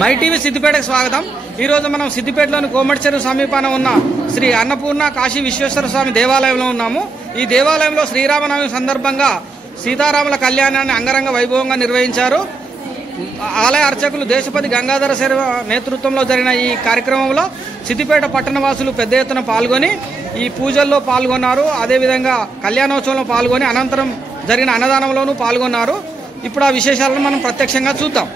My TV సిద్దిపేటకు స్వాగతం। ఈ రోజు మనం సిద్దిపేటలోని కోమటి చెరువు సమీపాన ఉన్న శ్రీ అన్నపూర్ణ కాశీ విశ్వేశ్వర స్వామి దేవాలయంలో ఉన్నాము। ఈ దేవాలయంలో శ్రీరామనవమి సందర్భంగా సీతారాముల కళ్యాణాన్ని అంగరంగ వైభవంగా నిర్వహించారు। ఆలయ అర్చకులు దేశపతి గంగాధర శర్మ నేతృత్వంలో జరిగిన ఈ కార్యక్రమంలో సిద్దిపేట పట్టణవాసులు పెద్ద ఎత్తున పాల్గొని ఈ పూజల్లో పాల్గొన్నారు। అదేవిధంగా కళ్యాణోత్సవంలో పాల్గొని అనంతరం జరిగిన అన్నదానంలోనూ పాల్గొన్నారు। ఇప్పుడు ఆ విశేషాలను మనం ప్రత్యక్షంగా చూద్దాం।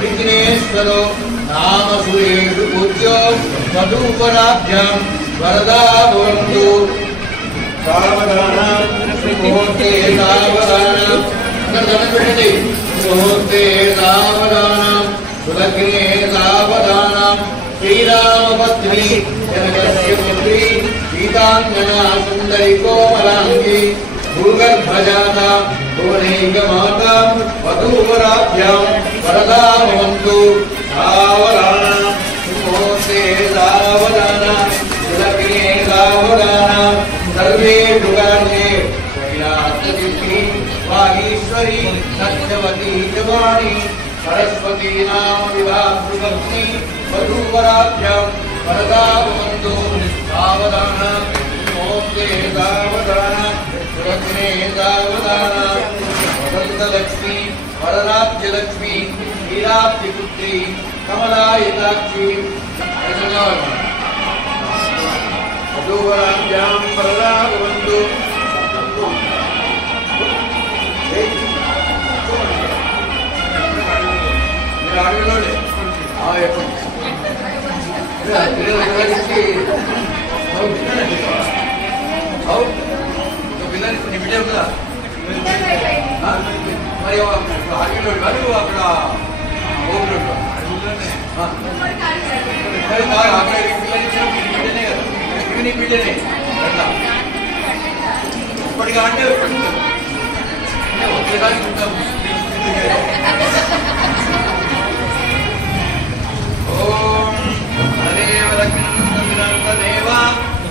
विघ्नेश्वरो नाम सुरेषु पूज्यो मधुपराभ्यां वरदा भवन्तु। सावधानं मुहूर्ते सावधानं मुहूर्ते सावधानं सुलग्ने सावधानं श्रीरामपत्नी जनकस्य पुत्री सीतांगना सुंदरी कोमलांगी भूगर्भजाता भुवनैकमाता वधूवराभ्यां वरदा भवन्तु। सावधानं मुहूर्ते सावधानं सुलग्ने सावधानं सर्वेषु कार्ये कैलासतिथि वागीश्वरी सत्यवती च वाणी सरस्वती नाम विभागपत्नी वधूवराभ्यां वरदा भवन्तु। सावधानं मुहूर्ते सावधानं सुलग्ने सावधानं वसन्तलक्ष्मी वरराज्यलक्ष्मी वीराब्धिपुत्री कमलायताक्षी वधूवराभ्यां वरदा भवन्तु।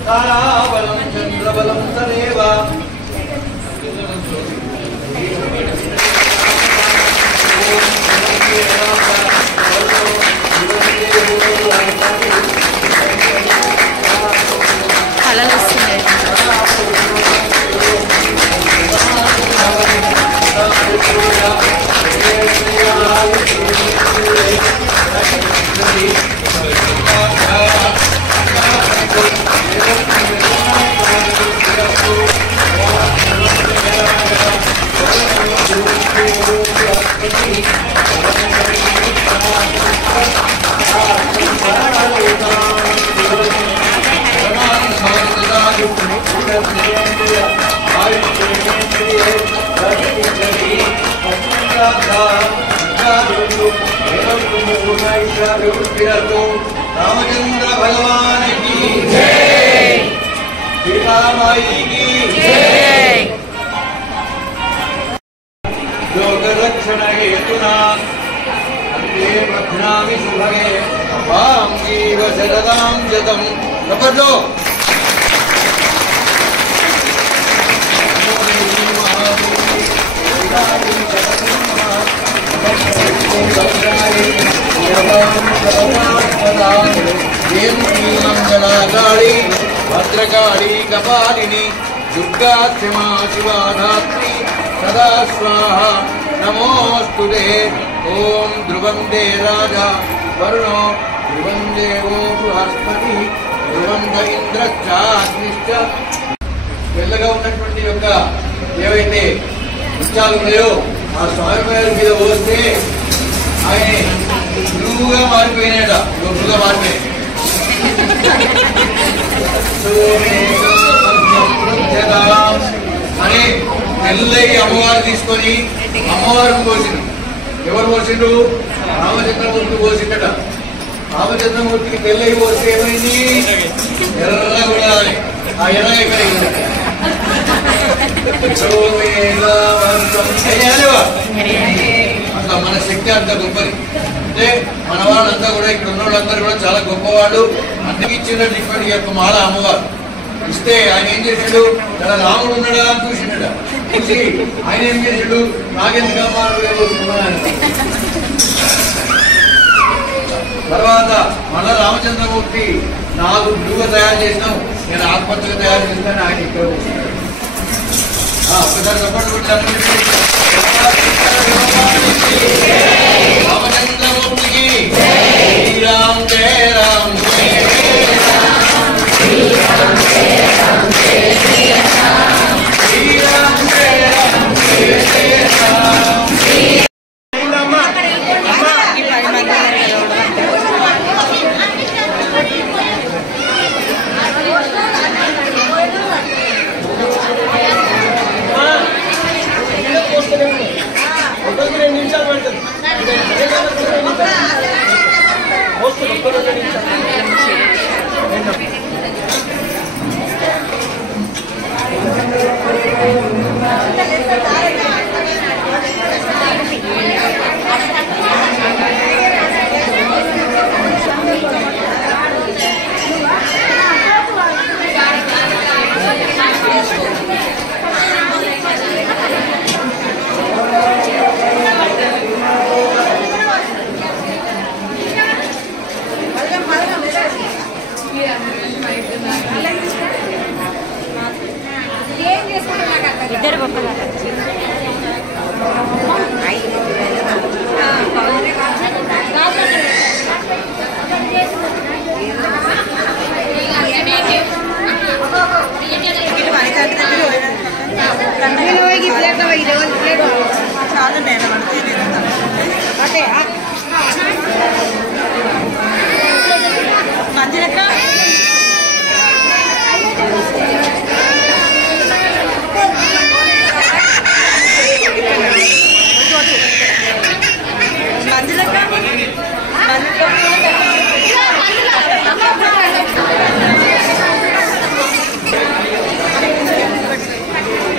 ताराबलं चंद्रबलं तदेव रामचंद्र भगवान की जय, सीता माई की जय। लोक रक्षण हेतुना अन्ते बध्नामि शुभगे वां जीव शरदां शतं प्रपदो మంగళాకాళి భద్రకాళి కపాలిని దుర్గా క్షమా శివాధాత్రి సదా స్వాహ నమోస్తుతే. ఓం ధ్రువం దే రాజా వరుణో ధ్రువం దేవో బృహస్పతి ధ్రువం ద ఇంద్రశ్చాగ్నిశ్చ. తెల్లగా ఉన్నటువంటి యొక్క ఏవైతే వృక్షాలు ఉన్నాయో ఆ స్వామివారి మీద పోస్తే ఆయన గురువుగా మారిపోయినాడ, గురువుగా మారిపోయాయి. అని తెల్లయ్య అమ్మవారు తీసుకొని అమ్మవారిని పోసిండు. ఎవరు పోసిండు? రామచంద్రమూర్తి పోసిండట. రామచంద్రమూర్తికి తెల్లయ్య పోస్తే ఏమైంది? ఎర్రగా కూడా ఆ ఎర్ర ఇక్కడ అట్లా మన శక్తి అంత గొప్పది. అంటే మన వాళ్ళంతా కూడా ఇక్కడ ఉన్న వాళ్ళందరూ కూడా చాలా గొప్పవాళ్ళు. అందుకు ఇచ్చినట్టు ఇప్పటికి యొక్క మాల అమ్మవారు ఇస్తే ఆయన ఏం చేసాడు? తన రాముడు ఉన్నాడా అని చూసిండట. చూసి ఆయన ఏం చేసాడు? నాగేంద్ర తర్వాత మళ్ళా రామచంద్రమూర్తి నాకు బ్లూగా తయారు చేసినాం, నేను ఆత్మహత్యగా తయారు చేస్తాను. ఆయన ఇక్కడ ఒక్కసారి సపోర్ట్ రామచంద్రమూర్తికి శ్రీరామ్ జయ రామ్ శ్రీరామ్ జయ రామ్ ఇద్దరు గొప్పగా అదే మంచిగా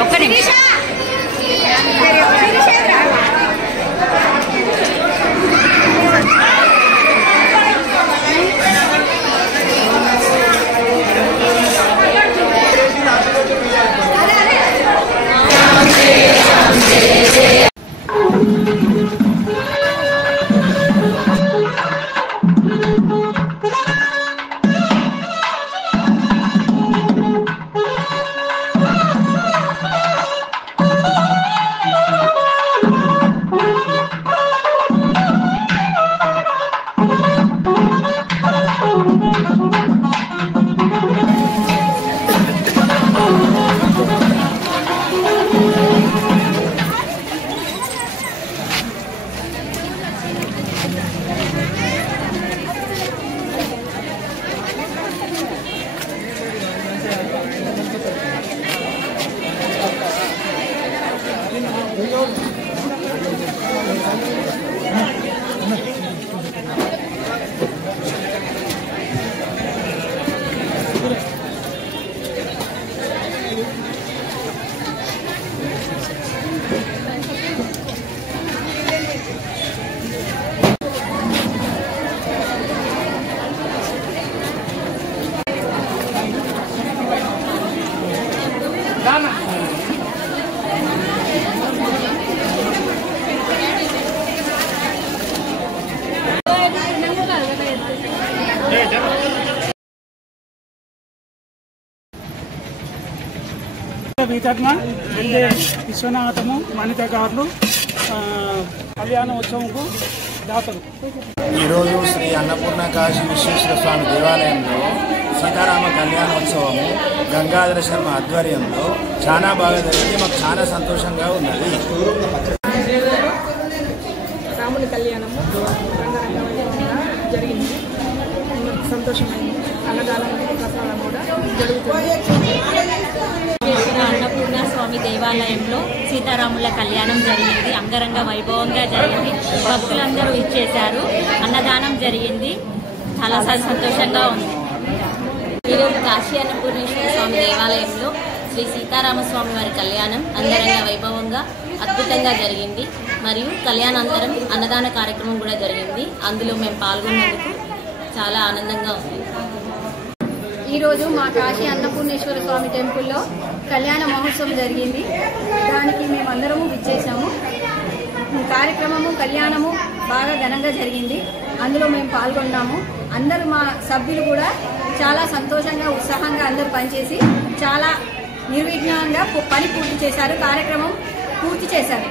ఒక్క నిమిషం శ్రీకర్ణ వెండే విశ్వనాథము మణిత గారు కళ్యాణోత్సవంకు దాతలు. ఈరోజు శ్రీ అన్నపూర్ణ కాశీ విశ్వేశ్వర స్వామి దేవాలయంలో సీతారామ కళ్యాణోత్సవము గంగాధర శర్మ ఆధ్వర్యంలో చాలా బాగా జరిగింది. మాకు చాలా సంతోషంగా ఉన్నది. రాముని కళ్యాణము రంగరంగంగా జరిగింది. సంతోషమైంది. అన్నదానం ప్రసాదం కూడా జరుగుతుంది. అన్నపూర్ణ స్వామి దేవాలయంలో సీతారాముల కళ్యాణం జరిగింది. అంగరంగ వైభవంగా జరిగింది. భక్తులందరూ ఇచ్చేశారు. అన్నదానం జరిగింది. చాలా సంతోషంగా ఉంది. ఈరోజు కాశీ అన్నపూర్ణేశ్వర స్వామి దేవాలయంలో శ్రీ సీతారామస్వామి వారి కళ్యాణం అంగరంగ వైభవంగా అద్భుతంగా జరిగింది. మరియు కళ్యాణాంతరం అన్నదాన కార్యక్రమం కూడా జరిగింది. అందులో మేము పాల్గొన్నందుకు చాలా ఆనందంగా ఉంది. ఈరోజు మా కాశీ అన్నపూర్ణేశ్వర స్వామి టెంపుల్లో కళ్యాణ మహోత్సవం జరిగింది. దానికి మేమందరము విచ్చేసాము. కార్యక్రమము కళ్యాణము బాగా ఘనంగా జరిగింది. అందులో మేము పాల్గొన్నాము. అందరూ మా సభ్యులు కూడా చాలా సంతోషంగా ఉత్సాహంగా అందరూ పనిచేసి చాలా నిర్విఘ్నంగా పని పూర్తి చేశారు. కార్యక్రమం పూర్తి చేశారు.